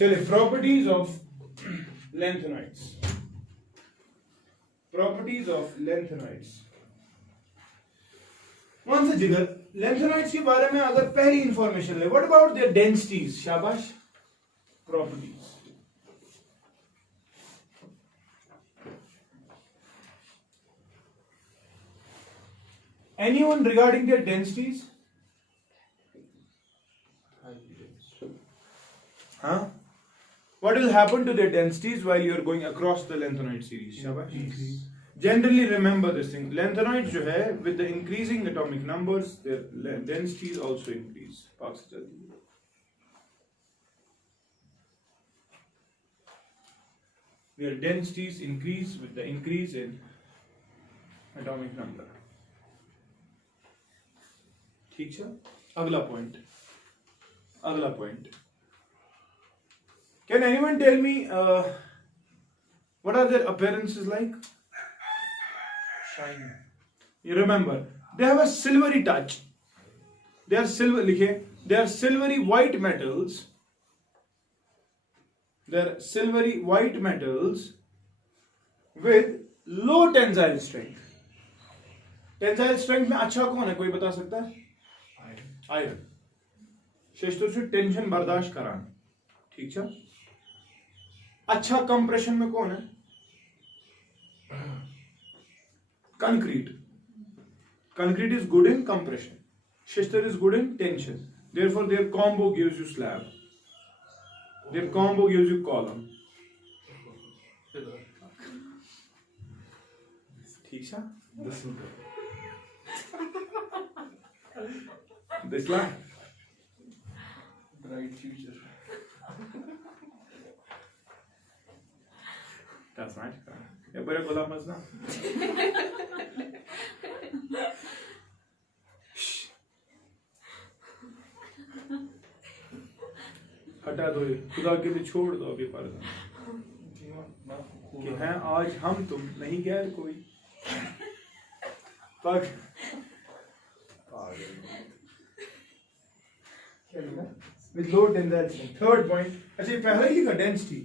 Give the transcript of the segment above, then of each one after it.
चलिए, properties of lanthanoids. Properties of lanthanoids. कौन सा जिगर लेंथेनॉइड्स के बारे में अगर पहली इंफॉर्मेशन ले, व्हाट अबाउट देयर डेंसिटीज? शाबाश। Properties. Anyone regarding their densities? Huh? What will happen to their densities while you are going across the lengthenoid series? Shabash. Generally remember this thing. Lengthenoids जो है, with the increasing atomic numbers, their densities also increase. Their densities increase with the increase in atomic number. ठीक है? अगला point. Can anyone tell me what are their appearances like? Shiny. You remember, they have a silvery touch. They are silver. लिखे, they are silvery white metals. They are silvery white metals with low tensile strength. Tensile strength में अच्छा कौन है? कोई बता सकता है? Iron. शेष टेंशन बर्दाश्त कराना। ठीक है? अच्छा कंप्रेशन में कौन है? Concrete. Concrete is good in compression. Schister is good in tension. Therefore, their combo gives you slab. Their combo gives you column. ठीक है? This line. Bright future. That's right. Ya böyle kullanmaz ना. हटा दो ये, खुदा के लिए छोड़ दो अभी पर्दा कि हैं आज हम तुम नहीं गैर कोई पग with low tensile strength. Third point, अच्छा ये पहले ही का डेंसिटी,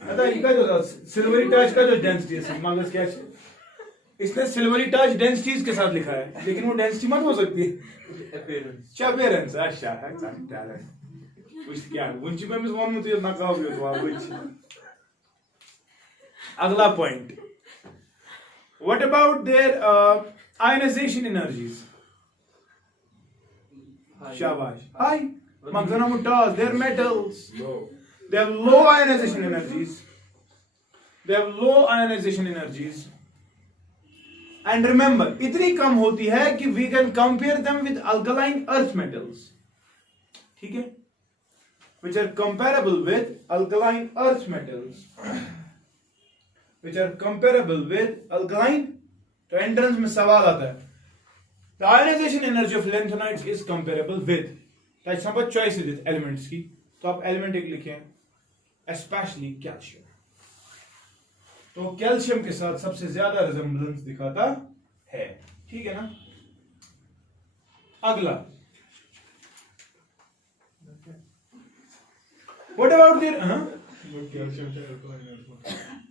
अतः इनका जो सिल्वरी टच का जो डेंसिटी है, मान लो क्या है, इसने सिल्वरी टच डेंसिटीज के साथ लिखा है, लेकिन वो डेंसिटी मत हो सकती है, अपीयरेंस। अच्छा है, कुछ क्या वंची में वन में तो ये नकाब हो तो आप कुछ। अगला point, what about there ionization energies? शाबाश, high Magna Mutas, they're metals. They have low ionization energies. And remember, इतनी कम होती है कि we can compare them with alkaline earth metals. ठीक है? Which are comparable with alkaline earth metals. तो entrance में सवाल आता है. The ionization energy of lanthanides is comparable with. ताकि समझ चॉइस देते एलिमेंट्स की, तो आप एलिमेंट एक लिखें, एस्पेशली कैल्शियम। तो कैल्शियम के साथ सबसे ज्यादा रिजेम्बलेंस दिखाता है। ठीक है ना? अगला, व्हाट अबाउट देयर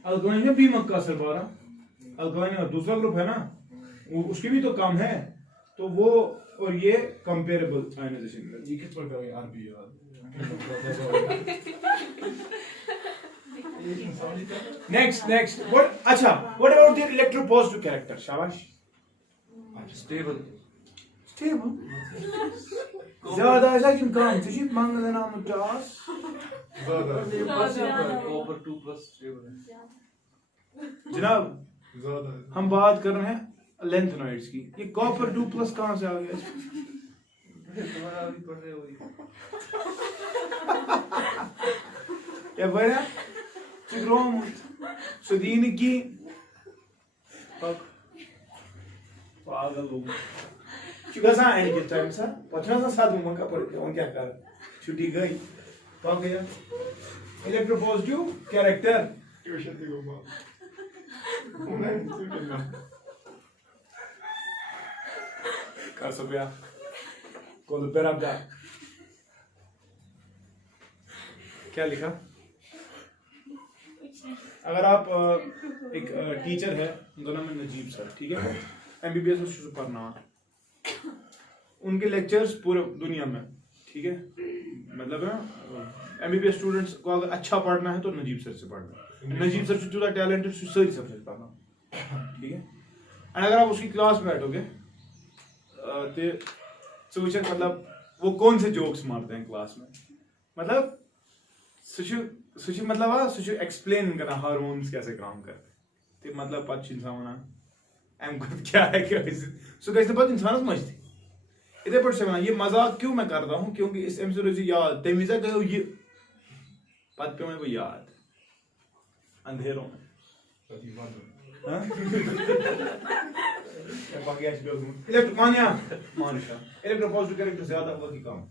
अल्कालाइन में भी मक्का असर पा रहा, अल्कालाइन का दूसरा ग्रुप है ना, उसकी भी तो काम है, तो वो और ये कंपेरेबल आयनाइजेशन। ये किस पर करेंगे? आरबी नेक्स्ट व्हाट, अच्छा what about there electropositive character? शाबाश। स्टेबल ज्यादा ऐसा क्यों काम तुझे मांगना नाम टास ज्यादा कॉपर 2+ स्टेबल है जनाब। हम बात कर रहे हैं लेंथेनॉइड्स की, ये कॉपर 2+ कहां से आ गया? तुम्हारा अभी पढ़ रहे हो क्या बड़ा चिग्रोम सुदीन की पागल लोग चुका एंड के टाइम सा पछना सा साथ में का पड़ गया, क्या कर छुट्टी गई तो गया इलेक्ट्रोपॉजिटिव कैरेक्टर ट्यूशन पे घुमा कर सो को दोपहर आपका क्या लिखा? अगर आप एक टीचर है, उनका नाम है नजीब सर, ठीक है, MBBS में शुरू करना, उनके लेक्चर्स पूरे दुनिया में, ठीक है, मतलब MBBS स्टूडेंट्स को अगर अच्छा पढ़ना है तो नजीब सर से पढ़ना, नजीब सर से टैलेंटेड सारी सब्जेक्ट पढ़ना, ठीक है। एंड अगर आप उसकी क्लास में बैठोगे तो मतलब वो कौन से जोक्स मारते हैं क्लास में, मतलब मतलब एक्सप्लेन करना हार्मोन्स कैसे काम करते हैं, मतलब पत इंसान वनान अम क्या है क्या सो गई पत इंसानस मज इथे पे वन ये मजाक क्यों मैं कर रहा हूँ, क्योंकि इस अम रोज याद तम विजा गयो ये पत पे वो याद अंधेरों में इलेक्ट्रोपॉजिटिव कैरेक्टर ज्यादा हुआ कि कम,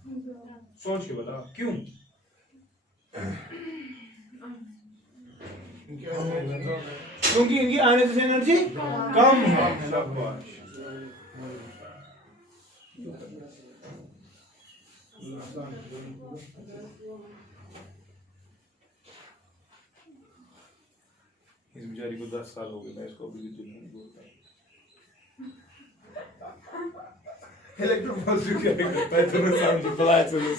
सोच के बता क्यों। क्योंकि इनकी आने से एनर्जी कम है। शाबाश। इस बेचारी को 10 साल हो गए, मैं इसको अभी भी नहीं बोलता। इलेक्ट्रोपॉजिटिव कैरेक्टर मैं तुम्हें समझ पलाया सुनो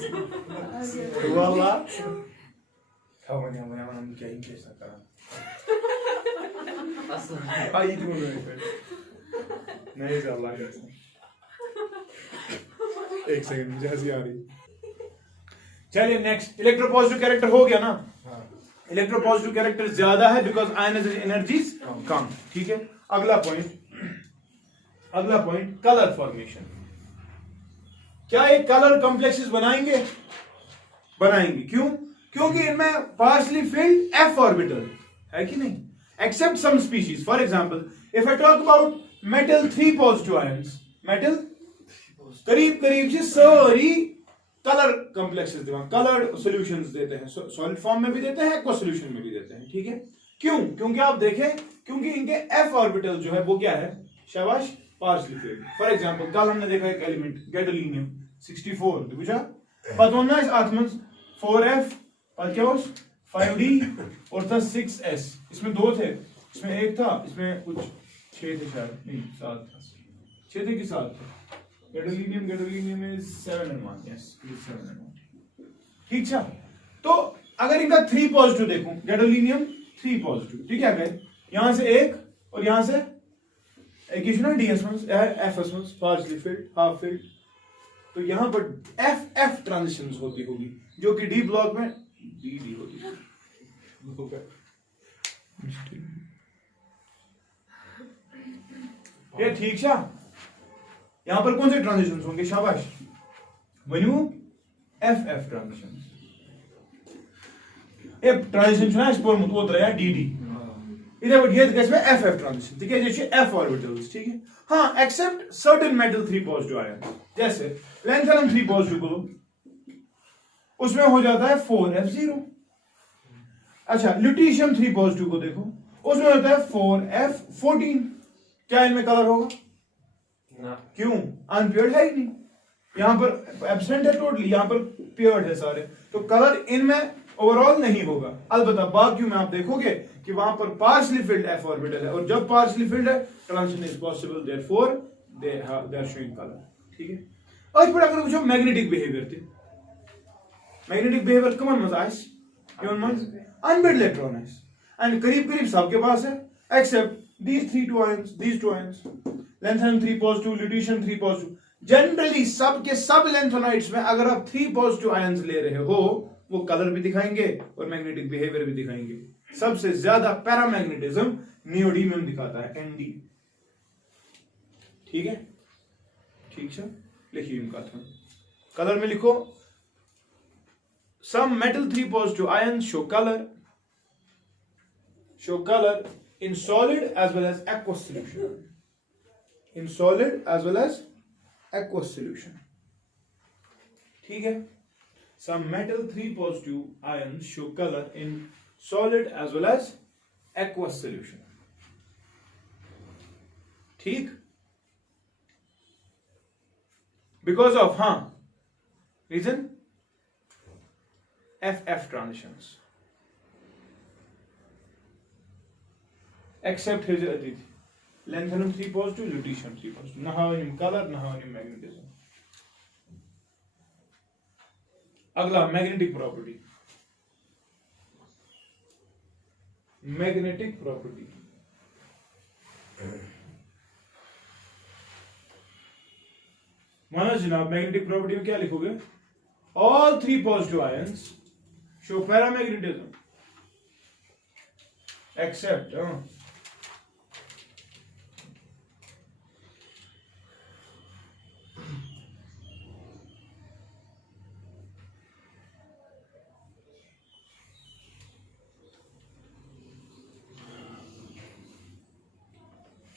वाला खाओ हम क्या ही कैसा करा आई तुम नहीं चल रहा है। एक सेकंड मुझे हंसी आ रही। चलिए नेक्स्ट, इलेक्ट्रोपॉजिटिव कैरेक्टर हो गया ना। इलेक्ट्रोपॉजिटिव कैरेक्टर ज्यादा है बिकॉज आयनाइजेशन एनर्जीज कम, ठीक है। अगला पॉइंट कलर फॉर्मेशन। क्या एक कलर कॉम्प्लेक्सेस बनाएंगे? क्यों? क्योंकि इनमें पार्शली फिल्ड f ऑर्बिटल है कि नहीं, except some species. For example if I talk about metal 3 positive ions, metal करीब से सारी कलर कॉम्प्लेक्सेस कलर्ड सॉल्यूशंस देते हैं, सॉलिड फॉर्म में भी देते हैं, एक्वा सॉल्यूशन में भी देते हैं, ठीक है। क्यों? क्योंकि आप देखें, क्योंकि इनके f ऑर्बिटल जो है वो क्या है, शाबाश, पार्शली फिल्ड। फॉर एग्जांपल कल हमने देखा एक एलिमेंट गैडोलिनियम 64 बुझा पता इस आत्मन 4f और क्या 5d और था 6s, इसमें 2 थे, इसमें 1 था, इसमें कुछ 6 थे शायद, नहीं 7 था, 6 थे कि 7 थे। Gadolinium is 7 and 1, yes, 7 and 1, ठीक है। तो अगर इनका 3 पॉजिटिव देखूं, गैडोलिनियम 3 पॉजिटिव, ठीक है, गए यहां से 1 और यहां से एक इशू ना ds fs partially field, half filled, तो यहां पर f ट्रांजिशंस होगी जो कि d ब्लॉक में dd होगी। ये ठीक है। यहां पर कौन से ट्रांजिशंस होंगे, शाबाश, वन्यू f ट्रांजिशंस। ये ट्रांजिशन छना इस पर मुत ओतर या dd इधर बट ये गस में f ट्रांजिशन, ठीक है, जैसे f ऑर्बिटल्स, ठीक है। हां except certain metal 3 positive ion, जैसे लैंथेनम 3 पॉजिटिव को उसमें हो जाता है 4f0। अच्छा ल्यूटीशियम 3 पॉजिटिव को देखो, उसमें होता है 4f14। क्या इनमें कलर होगा ना? क्यों? अनपेयर्ड है ही नहीं, यहां पर एब्सेंट है टोटली, यहां पर पेयर्ड है सारे, तो कलर इनमें ओवरऑल नहीं होगा। अलबत्ता बाकियों में आप देखोगे कि वहां पर पार्शली फिल्ड f ऑर्बिटल है, और जब पार्शली फिल्ड है transition is possible, therefore they are showing colour, ठीक है। आज पर अगर वो मैग्नेटिक बिहेवियर थे, मैग्नेटिक बिहेवियर कमन मज आइस यमन मज अनबेड इलेक्ट्रॉन है, एंड करीब सबके पास है except these 2 ions, lanthanum 3 positive, lutetium 3 positive। Generally सब के सब लैंथोनाइड्स में अगर आप 3 पॉजिटिव आयंस ले रहे हो, वो कलर भी दिखाएंगे और मैग्नेटिक बिहेवियर भी दिखाएंगे। सबसे ज्यादा पैरामैग्नेटिज्म नियोडिमियम दिखाता है, Nd, ठीक है, ठीक है। लिखिए इनका कलर में लिखो, some metal 3 positive ions show color in solid as well as aqueous solution, ठीक है। some metal 3 positive ions show color in solid as well as aqueous solution, ठीक, because of reason f transitions, except his Aditi. Lanthanum 3 positive, lutetium 3 positive. Na havanim color, na havanim magnetism. अगला magnetic property. Magnetic property माना जनाब, magnetic property में क्या लिखोगे? All 3 positive ions show paramagnetism except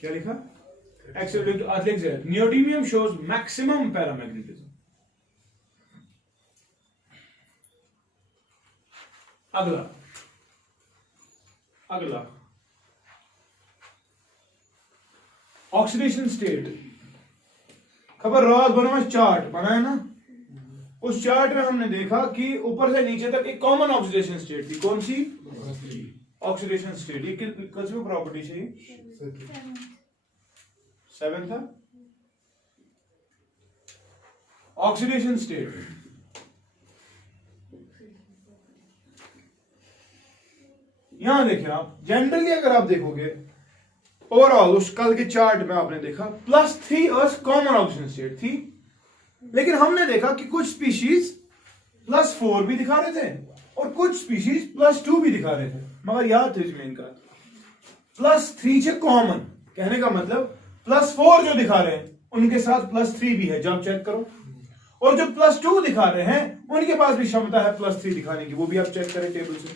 क्या लिखा? Except neodymium shows maximum paramagnetism. अगला अगला ऑक्सीडेशन स्टेट. खबर रात बना चार्ट बनाया ना, उस चार्ट में हमने देखा कि ऊपर से नीचे तक एक कॉमन ऑक्सीडेशन स्टेट थी. कौन सी ऑक्सीडेशन स्टेट? ये किसमें प्रॉपर्टी चाहिए? 7 था ऑक्सीडेशन स्टेट. यहां देखिए आप, जनरली अगर आप देखोगे ओवरऑल उस कल के चार्ट में आपने देखा +3 अर्थ कॉमन ऑक्सीजन स्टेट थी, लेकिन हमने देखा कि कुछ स्पीशीज +4 भी दिखा रहे थे और कुछ स्पीशीज +2 भी दिखा रहे थे. मगर याद थे इसमें इनका +3 से कॉमन कहने का मतलब +4 जो दिखा रहे हैं उनके साथ +3 भी है. जब चेक करो, और जो +2 दिखा रहे हैं उनके पास भी क्षमता है +3 दिखाने की, वो भी आप चेक करें टेबल से.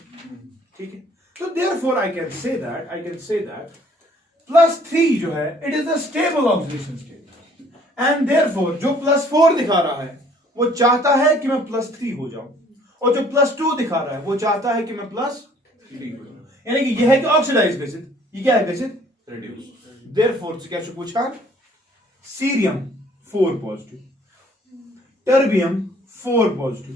ठीक है, तो therefore I can say that +3 जो है it is a stable oxidation state, and therefore जो +4 दिखा रहा है वो चाहता है कि मैं +3 हो जाऊं, और जो +2 दिखा रहा है वो चाहता है कि मैं +3 हो जाऊं. यानी कि यह है कि ऑक्सीडाइज बेसिस, ये क्या है बेसिस? रिड्यूस. therefore क्या पूछा? Cerium 4 positive, terbium 4 positive.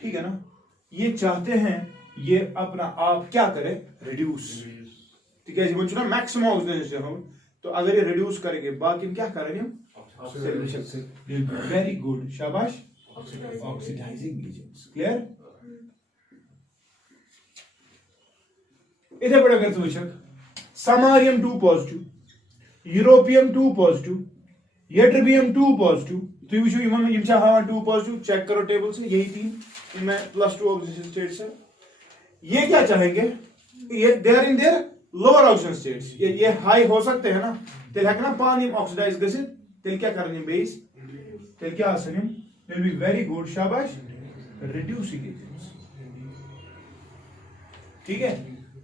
ठीक है ना, ये चाहते हैं ये अपना आप क्या करे? रिड्यूस. ठीक है, ना मैक्सिमम ऑक्सीडेशन हो, तो अगर ये रिड्यूस करेंगे बाकी क्या करेंगे हम? वेरी गुड, शाबाश. Oxidizing agents. क्लियर? इथे बड़ा करते विषय samarium 2 positive, europium 2 positive, ytterbium 2 positive. तो ये विषय इनमें इनसे हाँ 2 पॉजिटिव चेक करो टेबल से, यही 3 इनमें +2 ऑक्सीजन स्टेट्स है. ये क्या चाहेंगे? ये they are in their lower oxygen states. ये हाई हो सकते हैं ना, तेल है ना पानी ऑक्सीडाइज गसित, तेल क्या करने बेस, तेल क्या आसनिम, तेल बी वेरी गुड, शाबाश, रिड्यूसिंग एजेंट्स. ठीक है,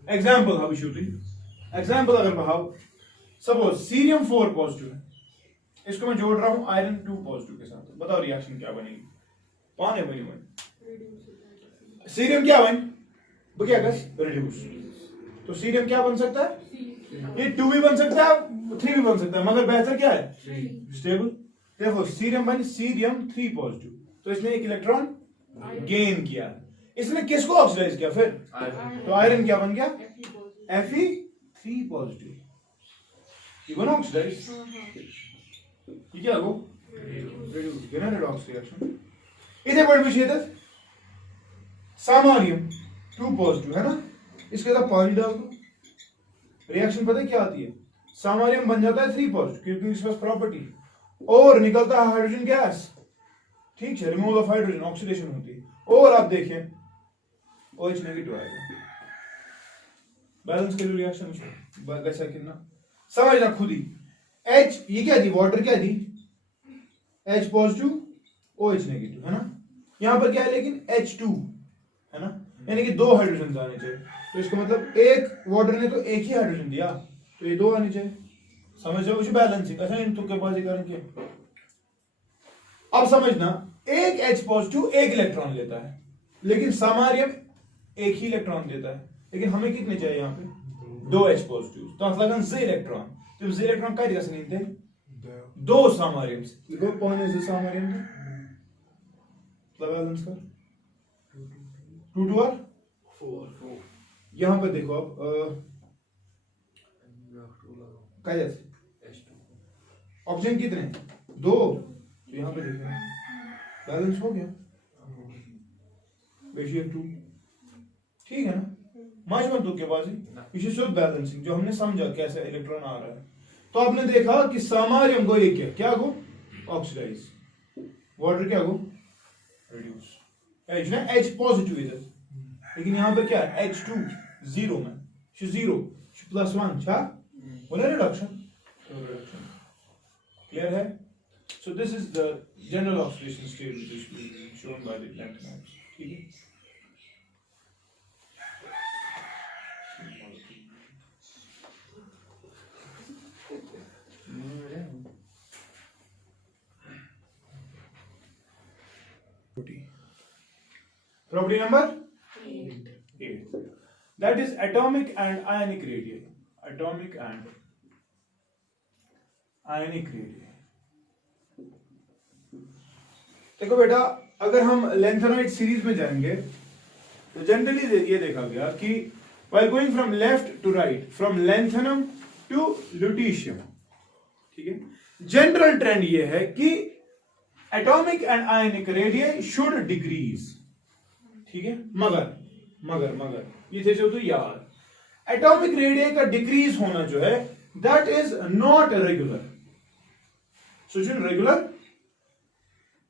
एग्जांपल हाउ शूटिंग. एग्जांपल अगर बहाओ, सपोज सीरियम 4 पॉजिटिव है, इसको मैं जोड़ रहा हूं आयरन 2 पॉजिटिव के साथ. बताओ रिएक्शन क्या बनेगी? पानी बनी सीरियम क्या बन वो क्या कर रिड्यूस. तो सीरियम क्या बन सकता है? ये 2 भी बन सकता है, 3 भी बन सकता है, मगर बेहतर क्या है? स्टेबल. देखो सीरियम बन सीरियम 3 पॉजिटिव, तो इसने एक इलेक्ट्रॉन गेन किया. इसने किसको ऑक्सीडाइज किया फिर? तो आयरन क्या बन गया? Fe3 positive. ये बना ऑक्सीडाइज. ये क्या हो? रिड्यूस. ये ना रेडॉक्स रिएक्शन. इधर बढ़ विषय सामारियम 2 पॉजिटिव है ना, इसके साथ पानी डाल दो, रिएक्शन पता है क्या आती है? सामारियम बन जाता है 3 पॉजिटिव क्योंकि इसके पास प्रॉपर्टी, और निकलता है हाइड्रोजन गैस. ठीक है, रिमूवल ऑफ हाइड्रोजन, ऑक्सीडेशन होती है. और आप देखें OH नेगेटिव आएगा. बैलेंस के लिए रिएक्शन वैसा कितना समझना खुद ही. H ये क्या दी? वाटर क्या दी? H पॉजिटिव OH नेगेटिव है ना. यहां पर क्या है लेकिन H2 है ना, यानी कि 2 हाइड्रोजन आने चाहिए. तो इसका मतलब एक वाटर ने तो एक ही हाइड्रोजन दिया, तो ये 2 आने चाहिए. समझ रहे हो? बैलेंसिंग ऐसा इन तुक्केबाजी करके. अब समझना, एक H पॉजिटिव एक इलेक्ट्रॉन लेता है, लेकिन सामारियम एक ही इलेक्ट्रॉन देता है, लेकिन हमें कितने चाहिए यहाँ पे? 2 H पॉजिटिव. तो लगन 2 इलेक्ट्रॉन. तो 2 इलेक्ट्रॉन काय दिया थे? 2 सामारियम से. देखो कौन है सामारियम में बैलेंस कर 2 2 और 4. यहां पर देखो आप कायदे से H2 ऑप्शन कितने हैं? 2, तो यहाँ पे देखिए बैलेंस हो गया, रेशियो 2, ठीक है ना। माच मत तुक्केबाजी, ये शुद्ध बैलेंसिंग जो हमने समझा कैसे इलेक्ट्रॉन आ रहा है। तो आपने देखा कि सामारियम को ये क्या गो ऑक्सीडाइज, वाटर क्या गो रिड्यूस, H ना H पॉजिटिव इधर, लेकिन यहाँ पे क्या है H2 जीरो में, 0 +1 छा बोला रिडक्शन, क्लियर है। So this is the general oxidation state which is shown by the lanthanide, ठीक है। Property number 8. That is atomic and ionic radii. Atomic and ionic radii. देखो बेटा, अगर हम लैंथेनाइड सीरीज में जाएंगे तो जनरली ये देखा गया कि while going from left to right, from lanthanum to lutetium, ठीक है, जनरल ट्रेंड ये है कि atomic and ionic radius should decrease, ठीक है। मगर ये थे जो तो यार एटॉमिक रेडियस का डिक्रीज होना जो है दैट इज नॉट रेगुलर। सोचो रेगुलर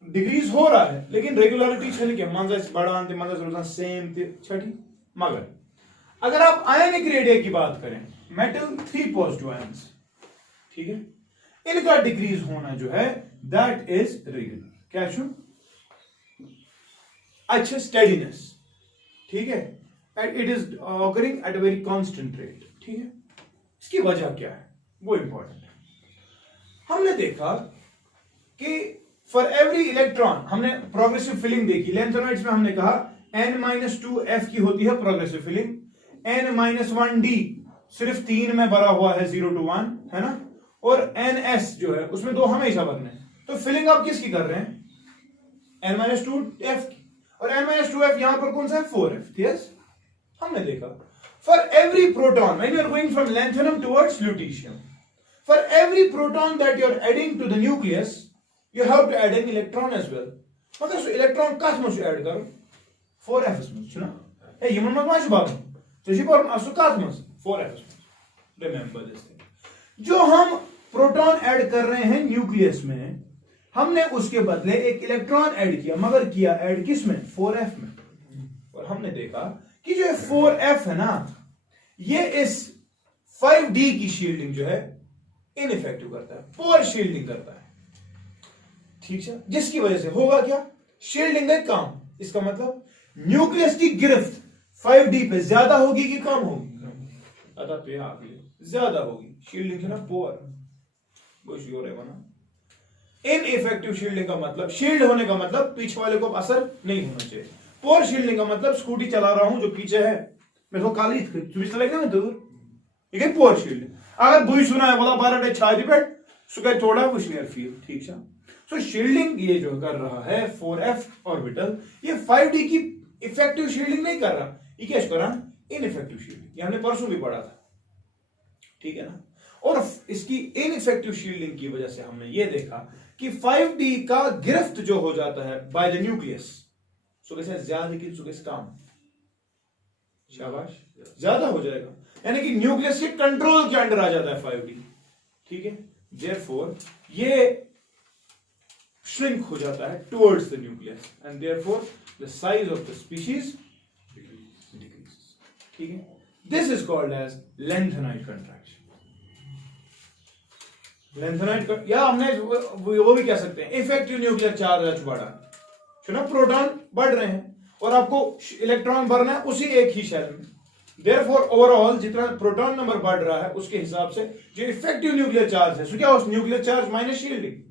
डिक्रीज हो रहा है लेकिन रेगुलरिटी छल के मंजस बढ़ान ते मंजस रोजान सेम ते छठी। मगर अगर आप आयनिक रेडियस की बात करें, मेटल 3 पॉजिटिव आयंस, ठीक है, इनका डिक्रीज होना जो है दैट इज रेगुलर। क्या छू अच्छा स्टेडीनेस, ठीक है, and it is occurring at a very constant rate, ठीक है। इसकी वजह क्या है वो इंपॉर्टेंट है। हमने देखा कि फॉर एवरी इलेक्ट्रॉन, हमने प्रोग्रेसिव फिलिंग देखी लैंथेनाइड्स में, हमने कहा n-2f की होती है प्रोग्रेसिव फिलिंग, n-1d सिर्फ 3 में भरा हुआ है 0 to 1, है ना, और ns जो है उसमें 2 हमेशा भरने। तो फिलिंग आप किसकी कर रहे हैं? n-2f की, और n-2f यहां पर कौन सा है? 4f। यस, हमने देखा for every proton when you are going from lanthanum towards lutetium, for every proton that you are adding to the nucleus you have to add an electron as well. मतलब सो electron कस मस add करो 4f में छुना ए Yemen मत माश बात तो जी पर असु कस मस 4f में। रिमेंबर दिस थिंग, जो हम प्रोटॉन ऐड कर रहे हैं न्यूक्लियस में, हमने उसके बदले एक इलेक्ट्रॉन ऐड किया, मगर किया ऐड किस में? 4f में। और हमने देखा कि जो 4f है ना, ये इस 5d की शील्डिंग जो है इनइफेक्टिव करता है, पुअर शील्डिंग करता है, ठीक है, जिसकी वजह से होगा क्या? शील्डिंग का काम। इसका मतलब न्यूक्लियस की गिरफ्त 5d पे ज्यादा होगी कि कम होगी? अतः पे आगे ज्यादा होगी, शील्डिंग है ना पुअर, वो श्योर है बना। इनइफेक्टिव शील्डिंग का मतलब, शील्ड होने का मतलब पीछे वाले को असर नहीं होना चाहिए। पुअर शील्डिंग का मतलब स्कूटी चला रहा हूं, जो पीछे है मैं तो काली लगे ना दूर, ये पुअर शील्डिंग। अगर बुई सुना है बोला 12 छाती पे सुबह थोड़ा वुशनियर फील, ठीक है। सो शील्डिंग ये जो कर रहा है 4f ऑर्बिटल, ये 5d की इफेक्टिव शील्डिंग नहीं कर रहा, ये क्या कर रहा? Ineffective shielding. ये हमने परसों भी पढ़ा था, ठीक है ना। और इसकी इनइफेक्टिव शील्डिंग की वजह से हमने ये देखा कि 5d का गिरफ्त जो हो जाता है बाय द न्यूक्लियस, सो कैसे ज्यादा की सो कैसे काम, शाबाश, ज्यादा हो जाएगा, यानी कि न्यूक्लियस के कंट्रोल के अंडर आ जाता है 5d, ठीक है। देयरफॉर ये shrink हो जाता है towards the nucleus and therefore the size of the species decreases, ठीक है। This is called as lanthanide contraction. lanthanide या हमने वो भी कह सकते हैं इफेक्टिव न्यूक्लियर चार्ज बढ़ा, सुना, प्रोटॉन बढ़ रहे हैं और आपको इलेक्ट्रॉन भरना है उसी एक ही शेल में। Therefore ओवरऑल जितना प्रोटॉन नंबर बढ़ रहा है उसके हिसाब से जो इफेक्टिव न्यूक्लियर चार्ज है, सो क्या उस न्यूक्लियर चार्ज माइनस शील्डिंग,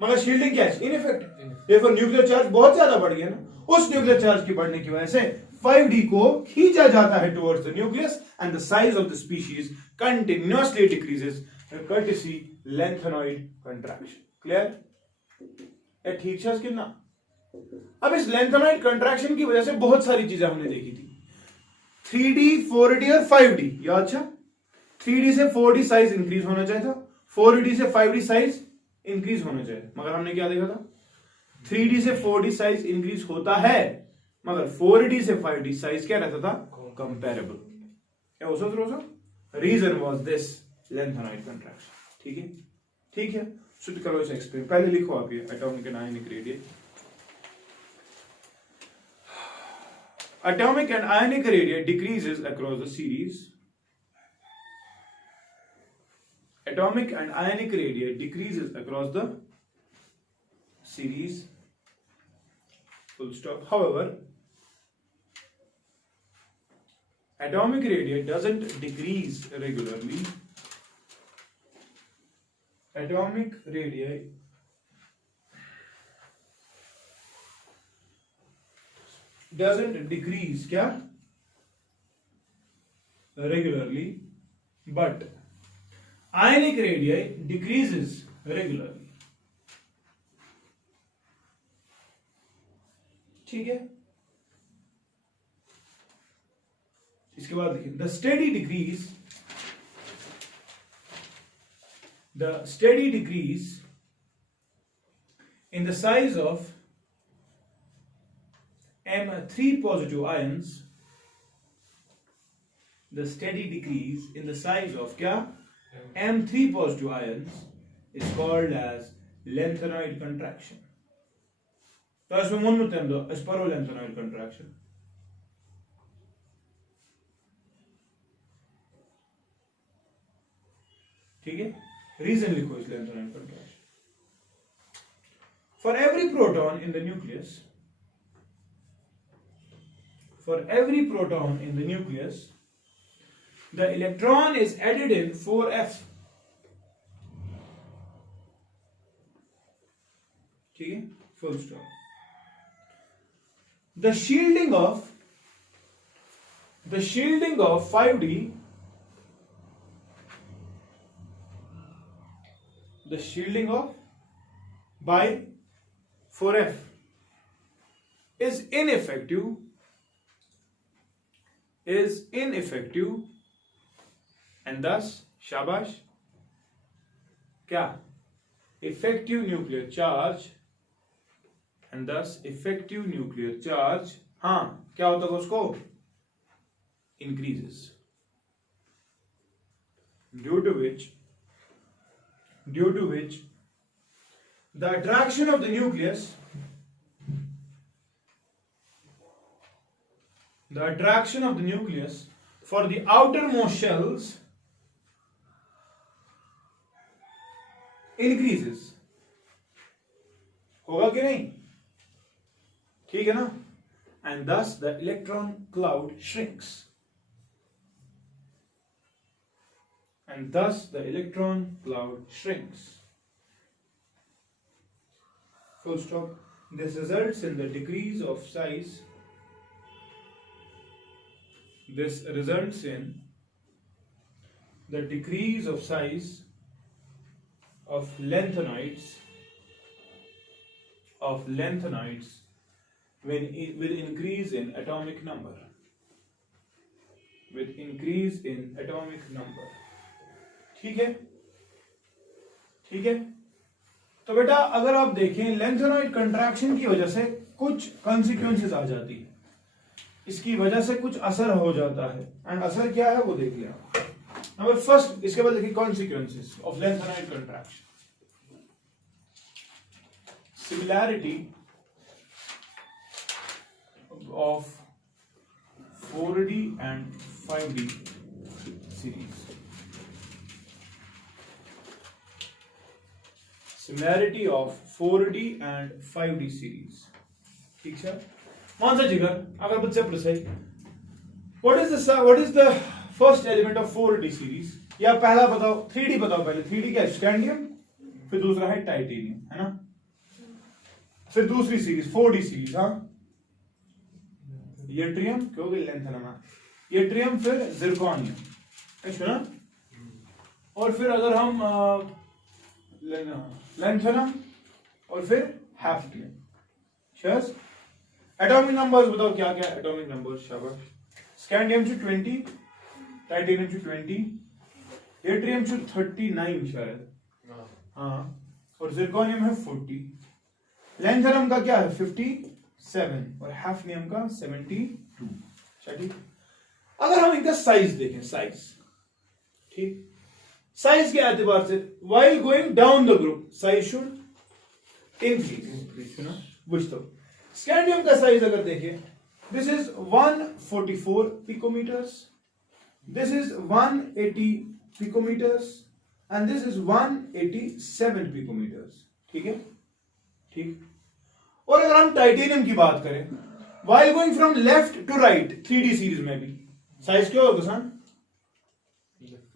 मगर शील्डिंग क्या है? इनइफेक्टिव। देखो न्यूक्लियर चार्ज बहुत ज्यादा बढ़ गया ना, उस न्यूक्लियर चार्ज की बढ़ने की वजह से 5d को खींचा जाता है towards the nucleus and the size of the species continuously decreases courtesy lanthanide contraction. Clear? ये ठीक है कि ना? अब इस lanthanide contraction की वजह से बहुत सारी चीजें हमने देखी थी, 3d 4d और 5d, याद था? 3D से 4D साइज इंक्रीज होना चाहिए था, 4D से 5D साइज इंक्रीज होना चाहिए, मगर हमने क्या देखा था 3D से 4D साइज इंक्रीज होता है, मगर 4D से 5D साइज क्या रहता था, कंपेरेबल। क्या हो सकता, reason was this lanthanoid contraction. ठीक है, ठीक है। सो करो इसे एक्सप्लेन, पहले लिखो आप ये atomic and ionic radiate. Atomic and ionic radius decreases across the series. Atomic and ionic radius decreases across the series. Full stop. However, atomic radius doesn't decrease regularly. Atomic radius doesn't decrease क्या regularly, but ionic radii decreases regularly. ठीक है, इसके बाद देखिए the steady decrease in the size of M3 positive ions, the steady decrease in the size of क्या M3 positive ions is called as lengthenoid contraction. तो इसमें मन में दो इस पर lengthenoid contraction. ठीक है, रीजन लिखो इस lengthenoid contraction. For every proton in the nucleus, the electron is added in 4f. ठीक है, full stop. The shielding of 5D, the shielding of by 4f is ineffective and thus शाबाश क्या effective nuclear charge and thus effective nuclear charge हाँ क्या होता है उसको increases, due to which the attraction of the nucleus for the outermost shells increases. होगा कि नहीं, ठीक है ना, and thus the electron cloud shrinks. Full stop. This results in the decrease of size. This results in the decrease of size of lanthanides with increase in atomic number. ठीक है, ठीक है। तो बेटा अगर आप देखें लेंथेनॉइड कंट्रैक्शन की वजह से कुछ कॉन्सिक्वेंसेस आ जाती है, इसकी वजह से कुछ असर हो जाता है, एंड असर क्या है वो देख लिया। नंबर फर्स्ट, इसके बाद देखिए consequences of lanthanoid contraction. Similarity of 4D and 5D series. Similarity of 4D and 5D series. ठीक है, कौन सा जिगर अगर बच्चे precise, what is the first element of 4D series, या पहला बताओ 3D बताओ। पहले 3D क्या है, स्कैंडियम, फिर दूसरा है टाइटेनियम, है ना, फिर दूसरी सीरीज 4D सीरीज, हाँ यट्रियम क्योंकि लेंथेनम, यट्रियम फिर जिरकॉनियम, ना, और फिर अगर हम लेंथेनम और फिर हैफ्टियम। शस एटॉमिक नंबर्स बताओ क्या क्या एटॉमिक नंबर्स, शाबाश। स्कैंडियम 20, टाइटेनियम 20, एट्रियम 39 शायद, हाँ, और जिरकोनियम है 40। लैंथनम का क्या है 57 और हैफनियम का 72। ठीक, अगर हम इनका साइज देखें, साइज, ठीक, साइज के एतबार से while going down the group size should increase, बुझते हो। स्कैंडियम का साइज अगर देखें, this is 144 picometres, this is 180 picometres and this is 187 picometres. ठीक है, ठीक। और अगर हम टाइटेनियम की बात करें, while going from left to right 3D series में भी साइज क्या होगा सन,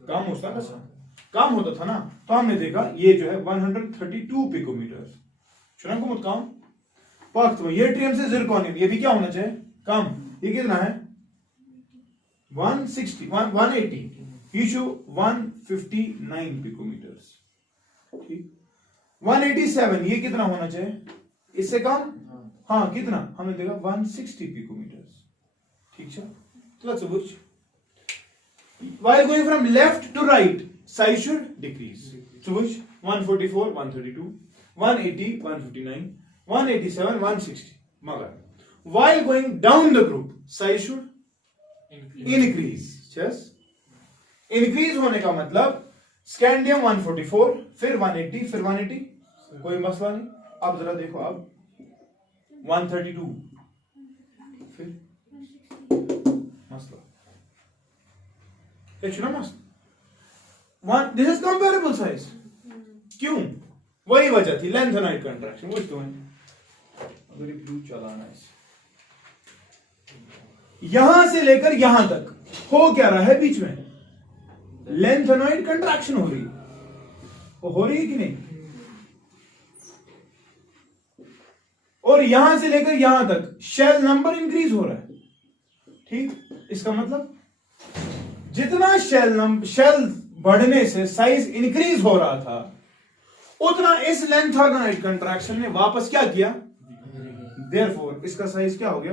कम होता था सन, कम होता था ना, तो हमने देखा ये जो है 132 पिकोमीटर्स, चुना को मत कम पाक। तो ये ट्रियम से जिरकोनियम ये भी क्या होना चाहिए कम, ये कितना है 160 180, इशू 159 पिकोमीटर्स। ठीक, 187 ये कितना होना चाहिए इससे कम, हाँ कितना हमने देखा 160 पिकोमीटर्स। ठीक है, तो let's suppose while going from left to right size should decrease, so which 144 132 180 159 187 160, मगर while going down the group size should increase, just increase होने का मतलब स्कैंडियम 144 फिर 180 फिर 180, कोई मसला नहीं। अब जरा देखो, अब 132 फिर मसला, एक ना मसला, दिस इज कंपेरेबल साइज, क्यों, वही वजह थी लेंथेनाइड कंट्रैक्शन। वो तो अगर ये ब्लू चलाना है, यहां से लेकर यहां तक हो क्या रहा है, बीच में लेंथेनाइड कंट्रैक्शन हो रही है, वो हो रही है कि नहीं, और यहां से लेकर यहां तक शेल नंबर इंक्रीज हो रहा है। ठीक, इसका मतलब जितना शेल बढ़ने से साइज इंक्रीज हो रहा था, उतना इस लेंथेनाइड कंट्रैक्शन ने वापस क्या किया, देयरफॉर इसका साइज क्या हो गया।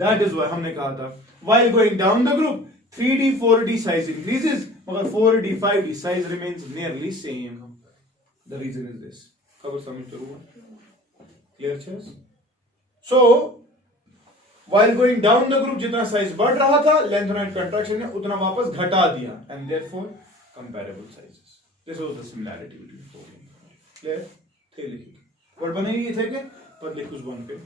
दैट इज व्हाई हमने कहा था while going down the group 3D 4D size increases, मगर 4D 5D size remains nearly same. The reason is this. खबर समझ तो हुआ? Clear chess? So while going down the group जितना साइज बढ़ रहा था, लेंथेनाइड कंट्रैक्शन ने उतना वापस घटा दिया, and therefore comparable sizes. This was the similarity between four. Clear? थे लिखी वर्ड बने ये थे के पर लिख उस वन पे।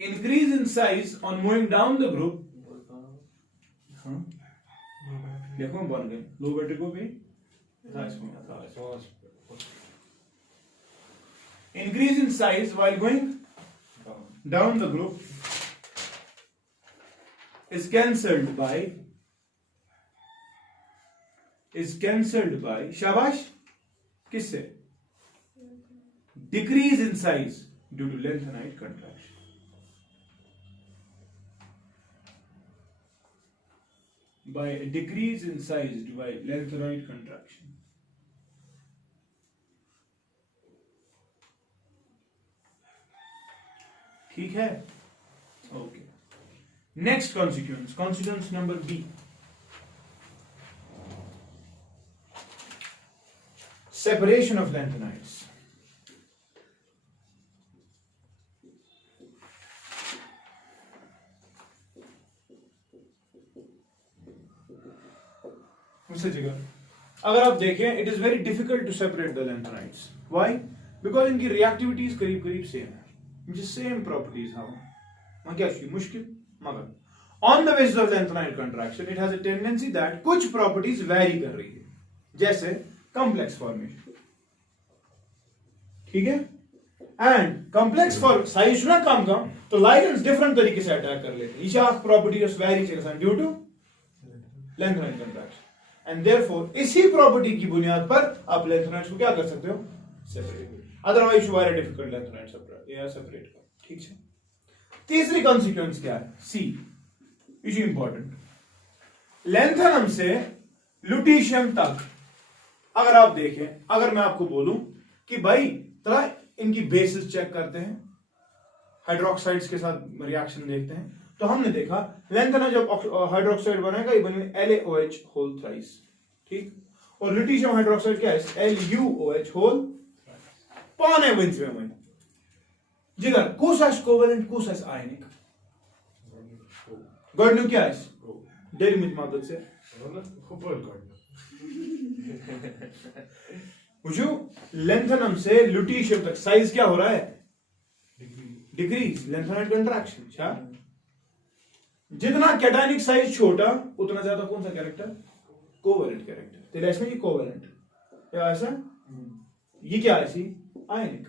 Increase in size on moving down the group, हाँ देखो बन गए, लो बेटे को भी था इसमें था। Increase in size while going down the group is cancelled by शाबाश किससे, decrease in size due to lengthenite contraction. By a decrease in size due by lengthenite contraction. ठीक है, okay. Next consequence number B, separation of lengthenites. उसी जगह अगर आप देखें, it is very difficult to separate the lengthenites. Why? Because इनकी reactivities करीब करीब सेम है, सेम प्रॉपर्टीज हाँ, क्या मुश्किल, मगर on the basis of lengthenite contraction it has a tendency that कुछ प्रॉपर्टीज वेरी कर रही है, जैसे कॉम्प्लेक्स फॉर्मेशन। ठीक है, एंड कॉम्प्लेक्स फॉर साइज ना कम तो लाइगेंड्स डिफरेंट तरीके से अटैक कर लेते हैं। Each of properties vary due to lengthenite contraction, and therefore इसी प्रॉपर्टी की बुनियाद पर आप lengthenites को क्या कर सकते हो, separate. Otherwise you very difficult lengthenite separate कर। ठीक है, तीसरी कॉन्सिक्वेंस क्या है, सी, इज इंपॉर्टेंट। lengthenum से लुटीशियम तक अगर आप देखें, अगर मैं आपको बोलूं कि भाई तरह इनकी बेसिस चेक करते हैं, हाइड्रोक्साइड्स के साथ रिएक्शन देखते हैं, तो हमने देखा लैंथेना जब हाइड्रोक्साइड बनेगा ये बनेगा LaOH होल थ्राइस, ठीक। और लिथियम हाइड्रोक्साइड क्या है, LuOH होल पाने वंस में जिगर कुस आस कोवेलेंट कुस आस आयनिक गॉडन्यू क्या है डेरिमित मदद से बुझो लेंथेनम से लुटीशियम तक साइज क्या हो रहा है, डिक्रीज, लेंथेनाइट कंट्रैक्शन। अच्छा, जितना कैटायनिक साइज छोटा उतना ज्यादा कौन सा कैरेक्टर, कोवेलेंट कैरेक्टर। तो ऐसा ये कोवेलेंट या ऐसा, ये क्या है सी आयनिक।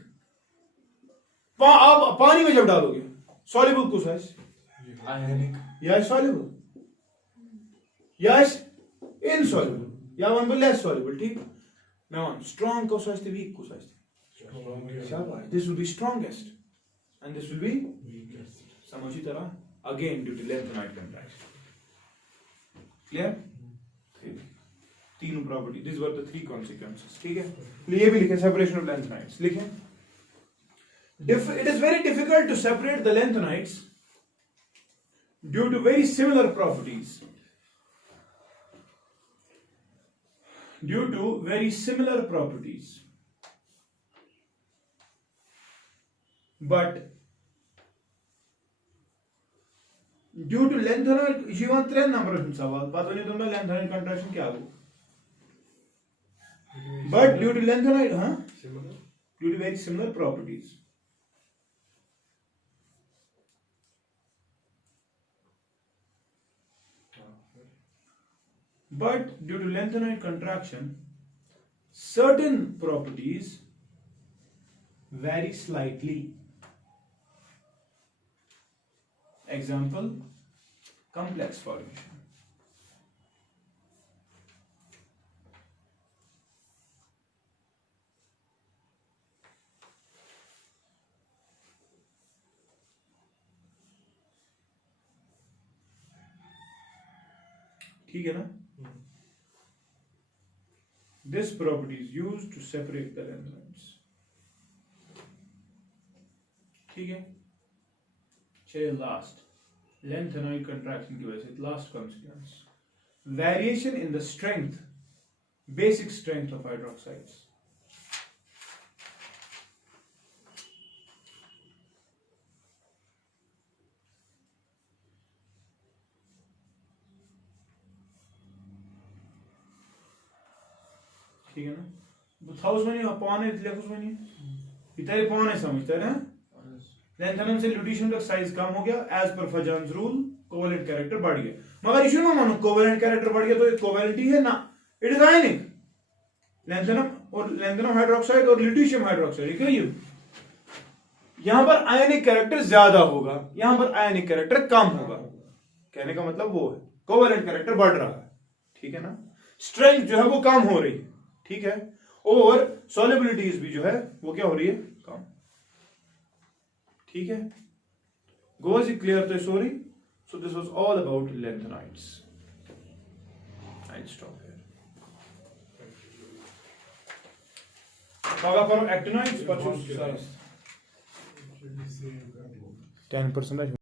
आप पानी में जब डालोगे सॉल्युबल कुछ है आयनिक या सॉल्युबल या इनसॉल्युबल या वन बो लेस सॉल्युबल, ठीक। मैं वन स्ट्रांग को सोचते वीक को सोचते, शाबाश, this will be strongest and this will be समझी तरह again due to lanthanide contraction. Clear, तीनों property, this were the 3 consequences, ठीक है। ये भी लिखे सेपरेशन ऑफ लेंथेनाइट्स लिखें। It is very difficult to separate the lanthanides due to very similar properties. Due to very similar properties. But due to lanthanide, you want 3 number of सवाल, पता नहीं तुम्हें lanthanide contraction क्या हो? But due to lanthanide, हाँ? Due to very similar properties. But due to lanthanide contraction, certain properties vary slightly. Example, complex formation. ठीक है ना? This property is used to separate the lanthanides. ठीक है? चलिए last, lanthanide contraction की वजह से last consequence, variation in the strength, basic strength of hydroxides. ठीक है ना? थाउस वनी पाने लेखुस वनी इतने पाने समझते हैं ना। लेंथेनम से लुटीशियम तक साइज कम हो गया as per फजान्स rule, covalent character बढ़ गया। मगर इशू ना मानो कोवेलेंट कैरेक्टर बढ़ गया तो एक कोवेलेंटी है ना, it is ionic. Lanthanum hydroxide और लुटीशियम हाइड्रोक्साइड, ठीक है, ये यहां पर आयनिक कैरेक्टर ज्यादा होगा, यहां पर आयनिक कैरेक्टर कम होगा। कहने का मतलब वो है कोवेलेंट कैरेक्टर बढ़ रहा है, ठीक है ना। स्ट्रेंथ जो है वो कम हो रही है, ठीक है, और सॉल्युबिलिटीज भी जो है वो क्या हो रही है, कम, ठीक है। गोज इट क्लियर तो sorry. So this was all about lanthanides. I stop here. बागा पर एक्टिनाइड्स 10%